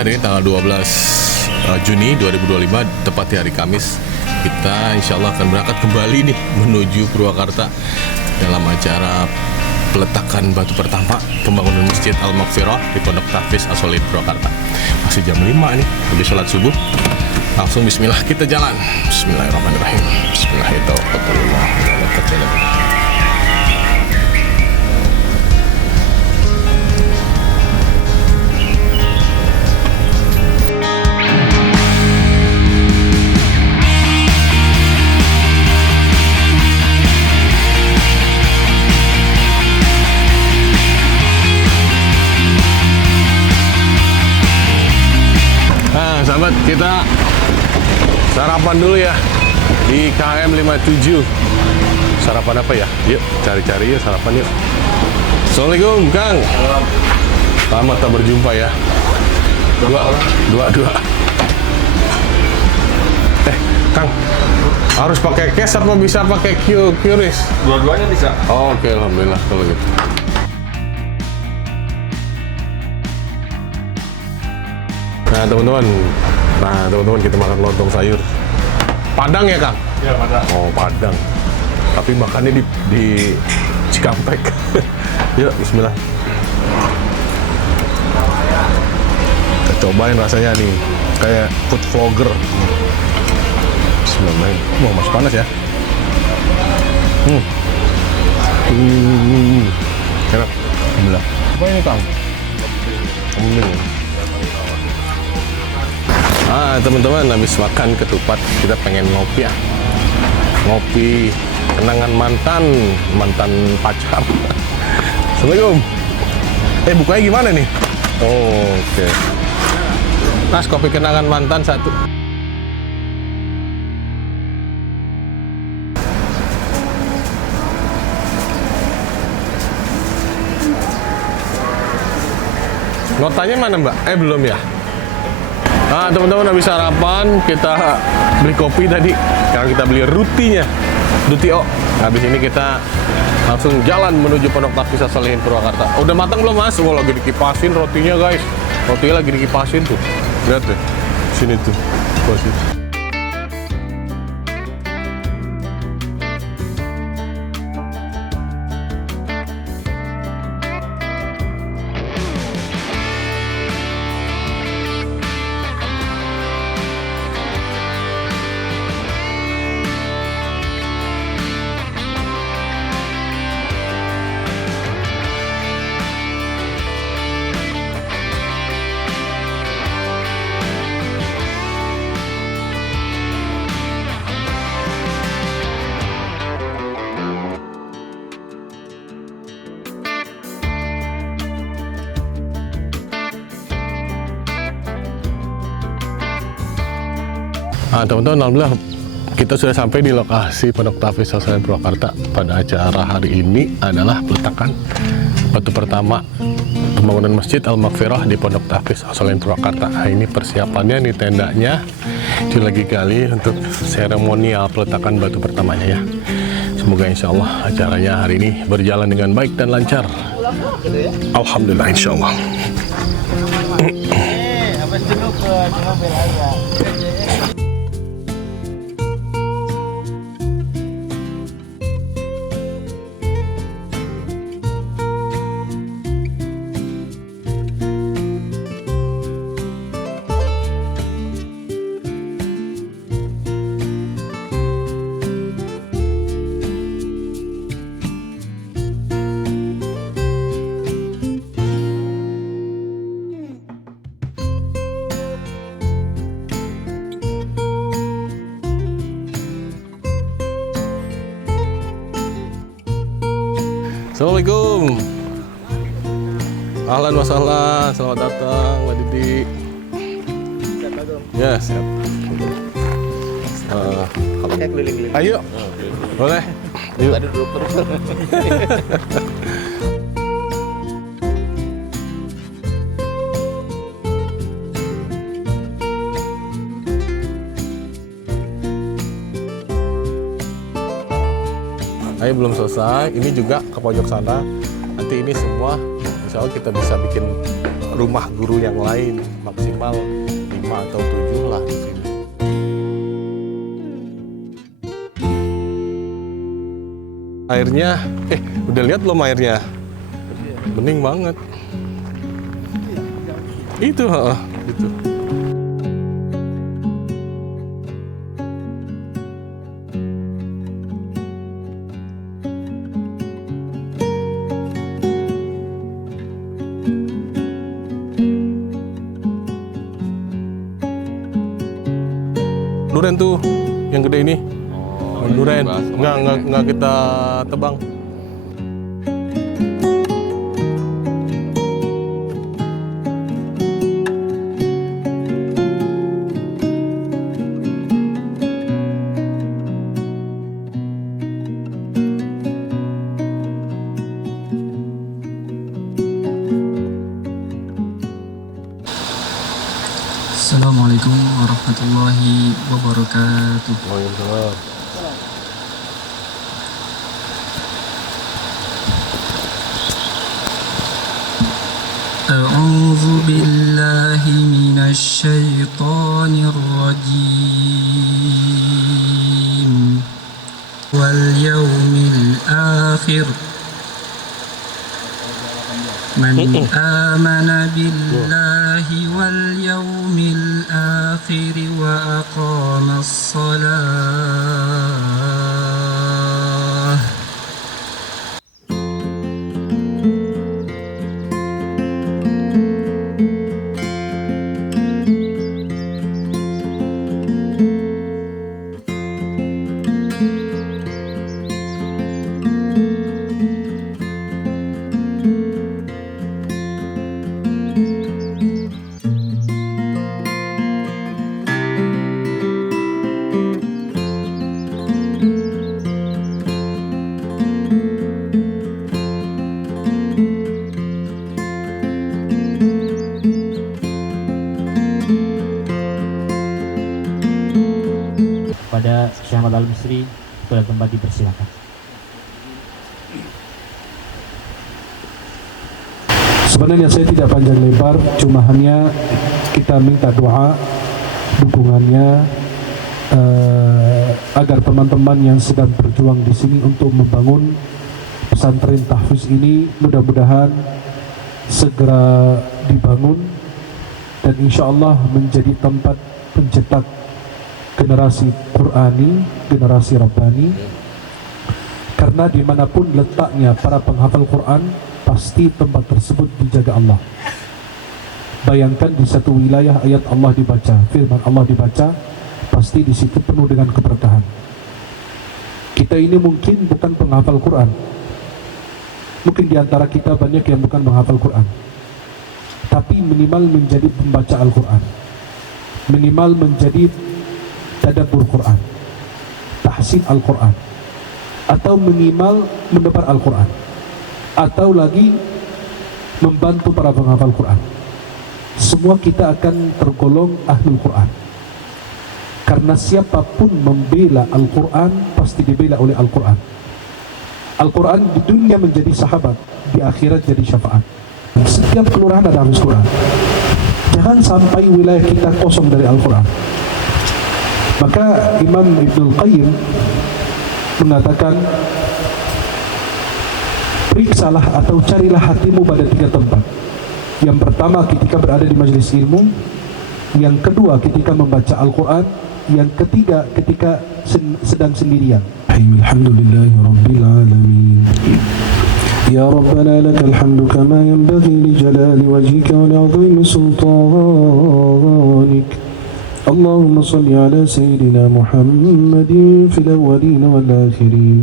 hari ini tanggal 12 Juni 2025, tepat di hari Kamis. Kita insya Allah akan berangkat kembali nih menuju Purwakarta dalam acara peletakan batu pertama pembangunan Masjid Al-Maghfirah di Pondok Tahfiz As-Solihin Purwakarta. Masih jam 5 nih, habis sholat subuh. Langsung bismillah kita jalan. Bismillahirrahmanirrahim. Bismillahirrahmanirrahim. Sahabat, kita sarapan dulu ya di KM 57. Sarapan apa ya? Yuk cari-cari ya sarapan yuk. Assalamualaikum Kang. Lama tak berjumpa ya. Dua. Kang, harus pakai cash apa bisa pakai QRIS? Dua-duanya bisa. Oh, oke, alhamdulillah kalau gitu. Nah teman-teman, kita makan lontong sayur Padang ya Kang? Iya, Padang. Oh, Padang. Tapi makannya di Cikampek. Yuk, bismillah. Kita cobain rasanya nih, kayak food vlogger. Bismillahirrahmanirrahim. Wah, masih panas ya. Enak. Bismillah. Apa ini Kang? Kambing. Teman-teman, habis makan ketupat, kita pengen ngopi ya. Ngopi kenangan mantan pacar. Assalamualaikum. Bukanya gimana nih? Oh, oke. Mas, kopi kenangan mantan satu. Notanya mana Mbak? Belum ya? Nah teman-teman, habis sarapan kita beli kopi tadi. Sekarang kita beli rutinya, Rutio. Habis ini kita langsung jalan menuju Pondok Tahfiz As-Solihin Purwakarta. Udah matang belum Mas? Oh, lagi dikipasin rotinya guys. Rotinya lagi dikipasin tuh. Lihat deh, sini tuh kipasin. Teman-teman, alhamdulillah kita sudah sampai di lokasi Pondok Tahfiz As-Solihin Purwakarta. Pada acara hari ini adalah peletakan batu pertama pembangunan Masjid Al-Maghfirah di Pondok Tahfiz As-Solihin Purwakarta. Nah, ini persiapannya nih, tendanya itu lagi gali untuk seremonial peletakan batu pertamanya ya. Semoga insya Allah acaranya hari ini berjalan dengan baik dan lancar. Alhamdulillah insya Allah. Assalamualaikum. Ahlan wa sahlan, selamat datang Mbak Didi. Ya, siap. Saya keliling-keliling. Ayo, boleh. Yuk. Tadi duduk terus. Ayo, belum selesai. Ini juga ke pojok sana. Nanti ini semua, insya Allah kita bisa bikin rumah guru yang lain, maksimal 5 atau 7 lah di sini. Airnya, udah lihat belum airnya? Bening banget. Itu, gitu. Duren tuh, yang gede ini. Duren, nggak kita tebang. Assalamualaikum warahmatullahi wabarakatuh. Waalaikumsalam. A'udzu billahi minasy syaithanir rajim. Wal yaumil akhir. Man amana billahi wal yaumil akhir wa aqama as-salah. Pada Syekh Ahmad Al-Misri pada tempat dipersilakan. Sebenarnya saya tidak panjang lebar, cuma hanya kita minta doa, dukungannya agar teman-teman yang sedang berjuang di sini untuk membangun pesantren tahfiz ini mudah-mudahan segera dibangun dan insya Allah menjadi tempat pencetak generasi Qur'ani, generasi Rabbani. Karena dimanapun letaknya para penghafal Qur'an, pasti tempat tersebut dijaga Allah. Bayangkan di satu wilayah ayat Allah dibaca, firman Allah dibaca, pasti di situ penuh dengan keberkahan. Kita ini mungkin bukan penghafal Qur'an, mungkin di antara kita banyak yang bukan menghafal Qur'an, tapi minimal menjadi pembaca Al-Qur'an, minimal menjadi tadabbur Quran, tahsin Al-Quran, atau minimal mendebar Al-Quran, atau lagi membantu para penghafal Quran. Semua kita akan tergolong ahlul Quran. Karena siapapun membela Al-Quran pasti dibela oleh Al-Quran. Al-Quran di dunia menjadi sahabat, di akhirat jadi syafaat. Setiap kelurahan ada hafiz Quran. Jangan sampai wilayah kita kosong dari Al-Quran. Maka Imam Ibnul Qayyim mengatakan, periksalah atau carilah hatimu pada 3 tempat. Yang pertama ketika berada di majelis ilmu, yang kedua ketika membaca Al-Quran, yang ketiga ketika sedang sendirian. Alhamdulillahi Rabbil Alamin. Ya Rabbana lakal hamdu kama yanbaghi li jalali wajhika wa li'azimi sultanik. اللهم صل على سيدنا محمد في الأولين والآخرين.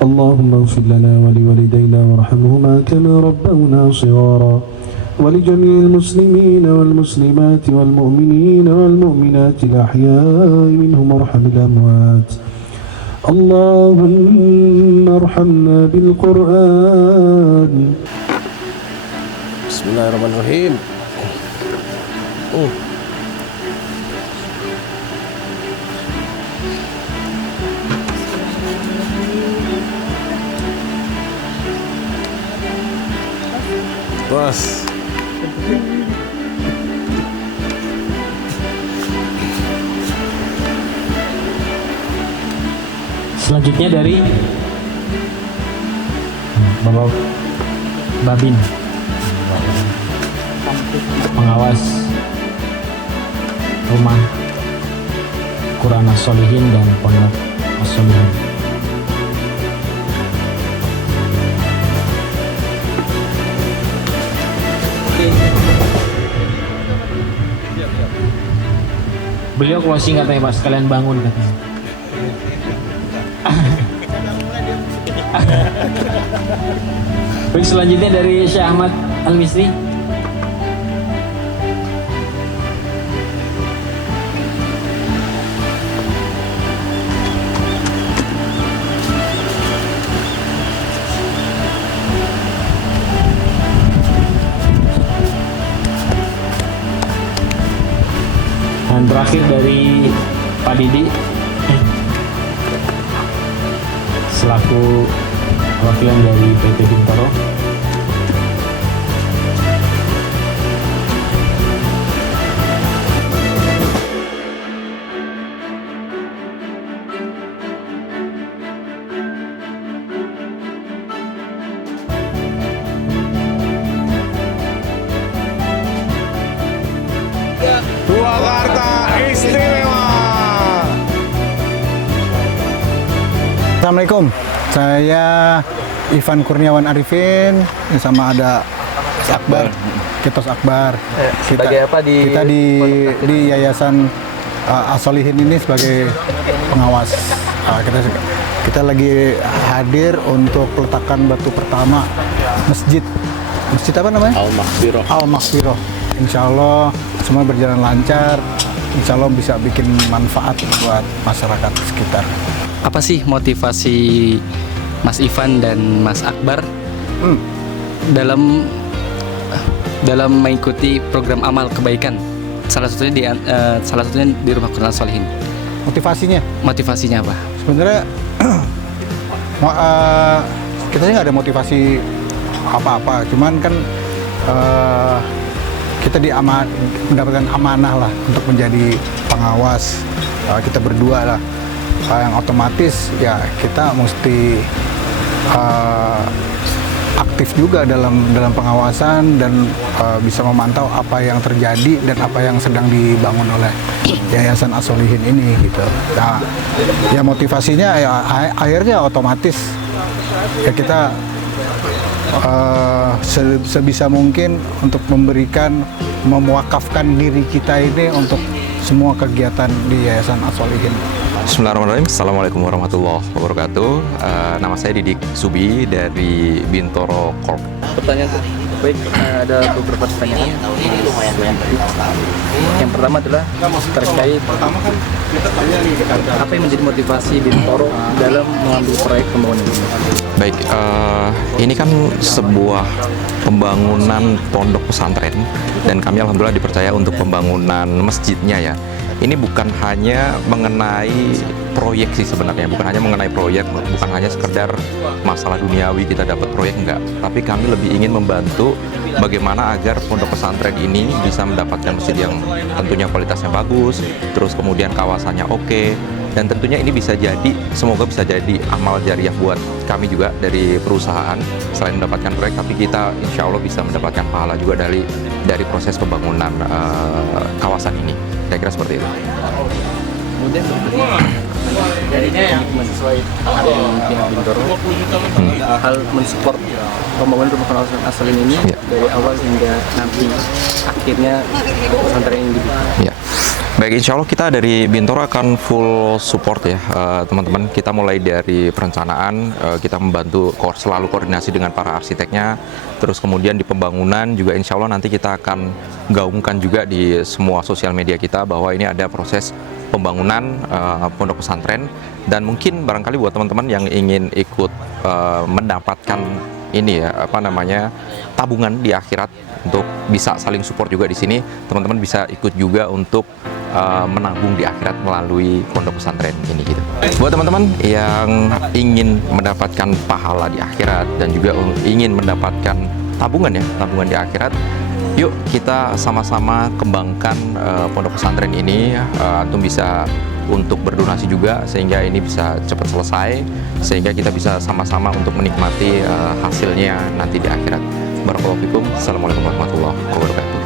اللهم اغفر لنا ولوالدينا وارحمهما كما ربونا صغارا ولجميع المسلمين والمسلمات والمؤمنين والمؤمنات الأحياء منهم وارحم الأموات. اللهم ارحمنا بالقرآن. Bismillahirrahmanirrahim. Bos. Selanjutnya dari Bapak Babin, pengawas rumah Quran As-Solihin dan Pondok As-Solihin. Beliau closing katanya Pak, sekalian bangun katanya. Baik, selanjutnya dari Syekh Ahmad Al-Misri. Dan terakhir dari Pak Didi selaku perwakilan dari PT Bintoro. Purwakarta istimewa. Assalamualaikum, saya Ivan Kurniawan Arifin, sama ada Akbar, Kitos Akbar. Sebagai apa kita di Yayasan As-Solihin ini sebagai pengawas. Kita lagi hadir untuk peletakan batu pertama masjid apa namanya? Al-Maghfirah. Al-Maghfirah. Insya Allah semua berjalan lancar. Insya Allah bisa bikin manfaat buat masyarakat sekitar. Apa sih motivasi Mas Ivan dan Mas Akbar dalam mengikuti program amal kebaikan? Salah satunya di Rumah Quran As-Solihin. Motivasinya apa? Sebenarnya kita sih nggak ada motivasi apa-apa, cuman kan kita mendapatkan amanah lah untuk menjadi pengawas. Kita berdua lah, yang otomatis ya kita mesti aktif juga dalam pengawasan dan bisa memantau apa yang terjadi dan apa yang sedang dibangun oleh Yayasan As-Solihin ini gitu. Nah, ya motivasinya ya akhirnya otomatis ya kita sebisa mungkin untuk memwakafkan diri kita ini untuk semua kegiatan di Yayasan As-Solihin. Bismillahirrahmanirrahim. Assalamualaikum warahmatullahi wabarakatuh. Nama saya Didik Subi dari Bintoro Corp. Pertanyaan baik, ada beberapa pertanyaan. Yang pertama adalah terkait apa yang menjadi motivasi Bintoro dalam mengambil proyek pembangunan ini. Baik, ini kan sebuah pembangunan pondok pesantren dan kami alhamdulillah dipercaya untuk pembangunan masjidnya ya. Ini bukan hanya mengenai proyek sih sebenarnya, bukan hanya mengenai proyek, bukan hanya sekedar masalah duniawi kita dapat proyek, enggak. Tapi kami lebih ingin membantu bagaimana agar pondok pesantren ini bisa mendapatkan masjid yang tentunya kualitasnya bagus, terus kemudian kawasannya oke, dan tentunya ini bisa jadi, semoga bisa jadi amal jariah buat kami juga dari perusahaan. Selain mendapatkan proyek, tapi kita insya Allah bisa mendapatkan pahala juga dari proses pembangunan kawasan ini. Saya kira seperti itu. Kemudian jadinya yang sesuai arahan pihak Bintoro, hal mensupport pembangunan Rumah Quran As-Solihin ini dari awal hingga nanti akhirnya pesantren ini dibuka. Ya. Baik, insya Allah kita dari Bintoro akan full support ya teman-teman. Kita mulai dari perencanaan, kita membantu selalu koordinasi dengan para arsiteknya. Terus kemudian di pembangunan juga insya Allah nanti kita akan gaungkan juga di semua sosial media kita bahwa ini ada proses pembangunan pondok pesantren. Dan mungkin barangkali buat teman-teman yang ingin ikut mendapatkan ini ya, tabungan di akhirat untuk bisa saling support juga di sini, teman-teman bisa ikut juga untuk menabung di akhirat melalui pondok pesantren ini gitu. Buat teman-teman yang ingin mendapatkan pahala di akhirat dan juga ingin mendapatkan tabungan di akhirat, Yuk kita sama-sama kembangkan pondok pesantren ini. Antum bisa untuk berdonasi juga sehingga ini bisa cepat selesai, sehingga kita bisa sama-sama untuk menikmati hasilnya nanti di akhirat. Barakallahu fikum. Assalamualaikum warahmatullahi wabarakatuh.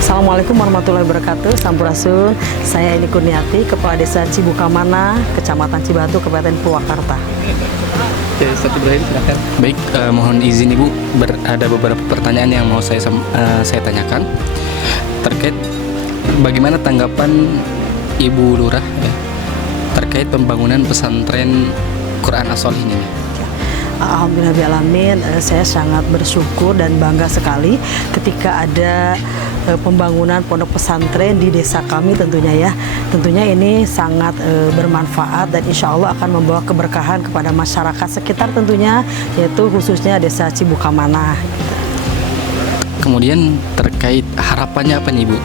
Assalamualaikum warahmatullahi wabarakatuh. Sampurasun. Saya Eni Kurniati, Kepala Desa Cibukamana, Kecamatan Cibatu, Kabupaten Purwakarta. Oke, Ustaz Ibrahim, silakan. Baik, mohon izin Ibu, ada beberapa pertanyaan yang mau saya tanyakan terkait bagaimana tanggapan Ibu Lurah ya, terkait pembangunan pesantren Quran As-Sholihin ini. Alhamdulillahirrahmanirrahim, saya sangat bersyukur dan bangga sekali ketika ada pembangunan pondok pesantren di desa kami tentunya ya. Tentunya ini sangat bermanfaat dan insya Allah akan membawa keberkahan kepada masyarakat sekitar tentunya, yaitu khususnya desa Cibukamana. Kemudian terkait harapannya apa nih Bu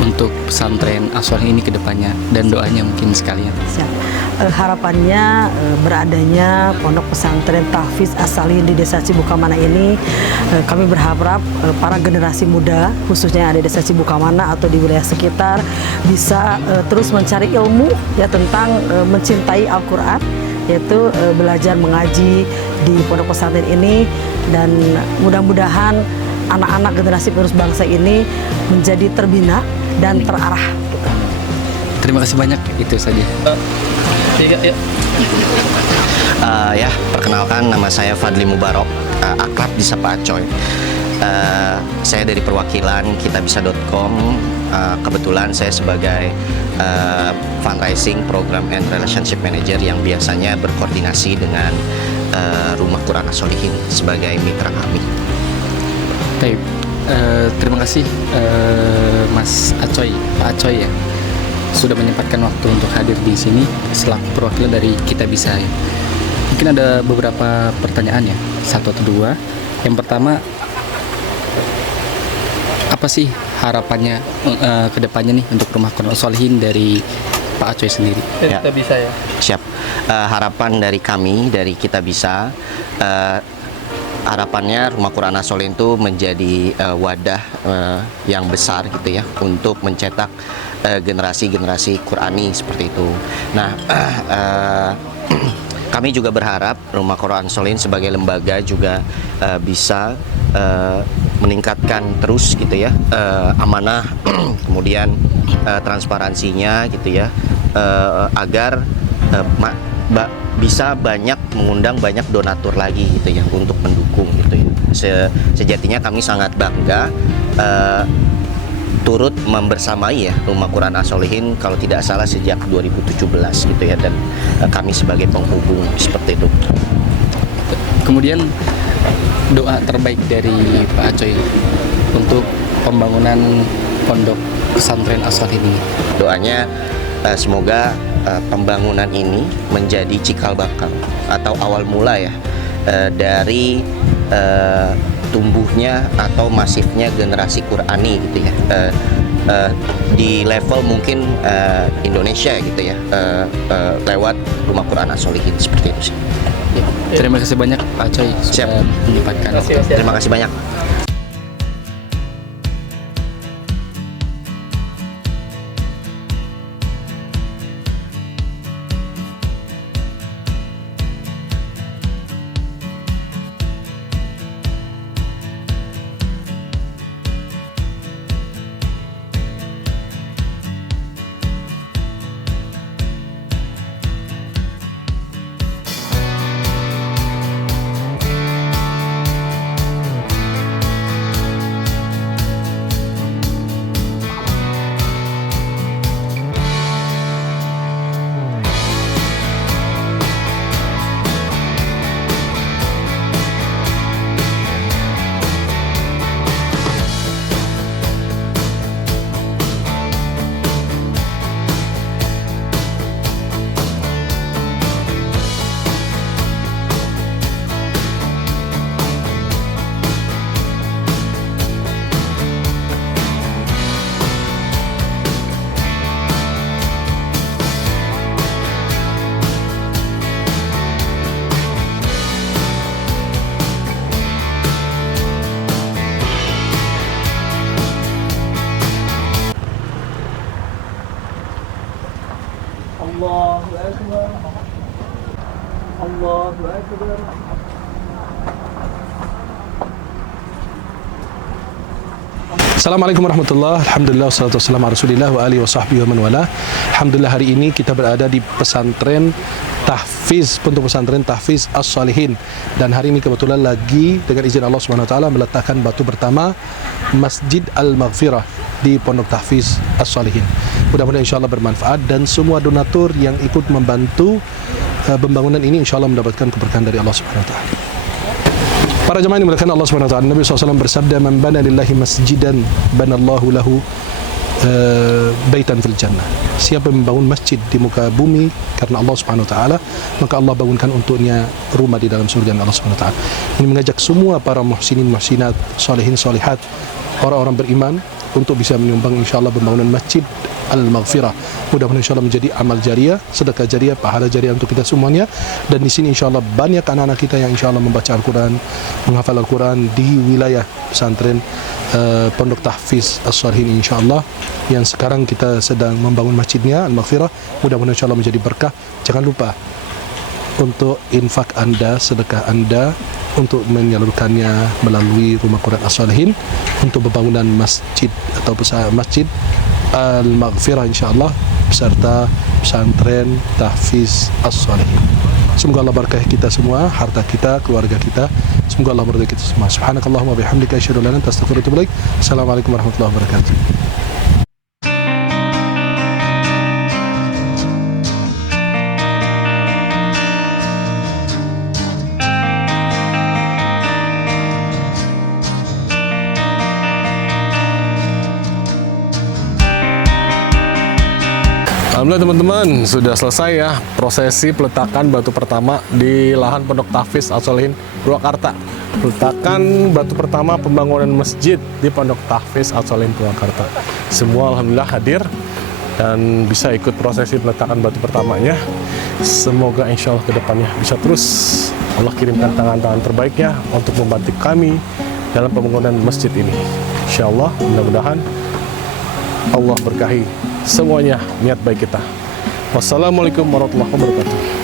untuk pesantren As-Sholihin ini ke depannya dan doanya mungkin sekalian. Harapannya beradanya pondok pesantren Tahfiz As-Sholihin di desa Cibukamana ini, kami berharap para generasi muda khususnya ada di desa Cibukamana atau di wilayah sekitar bisa terus mencari ilmu ya tentang mencintai Al-Quran, yaitu belajar mengaji di pondok pesantren ini, dan mudah-mudahan anak-anak generasi penerus bangsa ini menjadi terbina dan terarah. Terima kasih banyak, itu saja. Ya, perkenalkan nama saya Fadli Mubarok, akrab disapa Acoy. Saya dari perwakilan kitabisa.com. Kebetulan saya sebagai fundraising program and relationship manager yang biasanya berkoordinasi dengan Rumah Quran As-Sholihin sebagai mitra kami. Baik, terima kasih Mas Acoy, Pak Acoy ya, sudah menyempatkan waktu untuk hadir di sini selaku perwakilan dari Kitabisa ya. Mungkin ada beberapa pertanyaan ya, satu atau dua. Yang pertama, apa sih harapannya ke depannya nih untuk Rumah Quran As-Sholihin dari Pak Acoy sendiri? Ya. Kitabisa ya. Siap. Harapan dari kami dari Kitabisa, harapannya Rumah Quran As-Sholihin itu menjadi wadah yang besar gitu ya untuk mencetak generasi-generasi Qurani seperti itu. Nah, kami juga berharap Rumah Quran As-Sholihin sebagai lembaga juga bisa meningkatkan terus gitu ya amanah kemudian transparansinya gitu ya, agar bisa banyak mengundang banyak donatur lagi gitu ya untuk mendukung gitu ya. Sejatinya kami sangat bangga turut membersamai ya Rumah Quran As-Sholihin kalau tidak salah sejak 2017 gitu ya, dan kami sebagai penghubung seperti itu. Kemudian doa terbaik dari Pak Acoy untuk pembangunan pondok pesantren As-Sholihin ini. Doanya semoga pembangunan ini menjadi cikal bakal atau awal mula ya dari tumbuhnya atau masifnya generasi Qurani gitu ya, di level mungkin Indonesia gitu ya, lewat Rumah Quran As-Sholihin seperti itu sih. Ya, terima kasih banyak Pak Acoy sudah menyempatkan. Terima kasih banyak. Allahu Akbar. Allahu Akbar. Assalamualaikum warahmatullahi wabarakatuh. Alhamdulillah wassalatu wassalamu ala Rasulillah wa alihi wa sahbihi wa man wala. Alhamdulillah hari ini kita berada di pesantren Tahfiz, Pondok Pesantren Tahfiz As-Shalihin. Dan hari ini kebetulan lagi dengan izin Allah Subhanahu wa taala meletakkan batu pertama Masjid Al-Maghfirah di Pondok Tahfiz As-Shalihin. Mudah-mudahan insyaallah bermanfaat dan semua donatur yang ikut membantu pembangunan ini insyaallah mendapatkan keberkahan dari Allah Subhanahu wa taala. Para jemaah yang dimuliakan Allah Subhanahu wa taala, Nabi SAW bersabda, "Man bana lillahi masjidan banallahu lahu baitan fil jannah." Siapa yang membangun masjid di muka bumi karena Allah Subhanahu wa taala, maka Allah bangunkan untuknya rumah di dalam surga Allah Subhanahu wa taala. Ini mengajak semua para muhsinin, muhsinat, solehin, solehat, orang-orang beriman untuk bisa menyumbang insyaallah pembangunan Masjid Al-Maghfirah. Mudah-mudahan insyaallah menjadi amal jariah, sedekah jariah, pahala jariah untuk kita semuanya. Dan di sini insyaallah banyak anak-anak kita yang insyaallah membaca Al-Quran, menghafal Al-Quran di wilayah pesantren Pondok Tahfiz As-Shalihin insyaallah, yang sekarang kita sedang membangun masjidnya Al-Maghfirah. Mudah-mudahan insyaallah menjadi berkah. Jangan lupa untuk infak Anda, sedekah Anda untuk menyalurkannya melalui Rumah Quran As-Shalihin untuk pembangunan masjid atau Masjid Al-Maghfirah insyaallah beserta pesantren Tahfiz As-Shalihin. Semoga Allah berkahi kita semua, harta kita, keluarga kita. Semoga Allah meridai kita semua. Subhanakallahumma bihamdika asyhadu an la ilaha illa anta astaghfiruka wa atubu ilaik. Assalamualaikum warahmatullahi wabarakatuh. Alhamdulillah teman-teman, sudah selesai ya prosesi peletakan batu pertama di lahan Pondok Tahfiz As-Shalihin Purwakarta. Peletakan batu pertama pembangunan masjid di Pondok Tahfiz As-Shalihin Purwakarta. Semua alhamdulillah hadir dan bisa ikut prosesi peletakan batu pertamanya. Semoga insya Allah kedepannya bisa terus Allah kirimkan tangan-tangan terbaiknya untuk membantu kami dalam pembangunan masjid ini. Insya Allah mudah-mudahan Allah berkahi semuanya niat baik kita. Wassalamualaikum warahmatullahi wabarakatuh.